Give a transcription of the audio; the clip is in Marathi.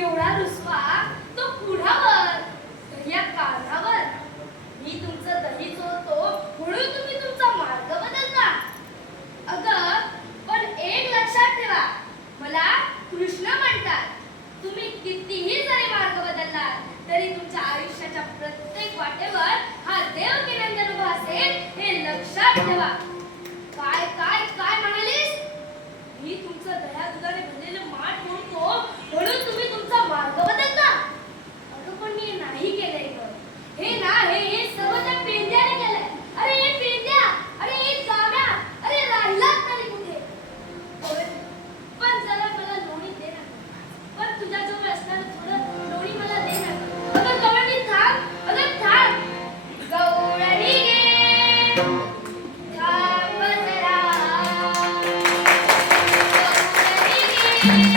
एवढा रुसवा तो पुढावर या कानावर. मी तुमचं दही चोरतो म्हणून तुम्ही तुमचा मार्ग बदलता. अगं पण एक लक्षात ठेवा मला कृष्ण म्हणतात तुम्ही कितीही जरी मार्ग बदलला तरी तुमच्या आयुष्याच्या प्रत्येक वाटेवर हा देव किनंदन उभा असेल हे लक्षात ठेवा. काय काय काय म्हणालीस? मी तुमचं दह्या दुधाने Thank you.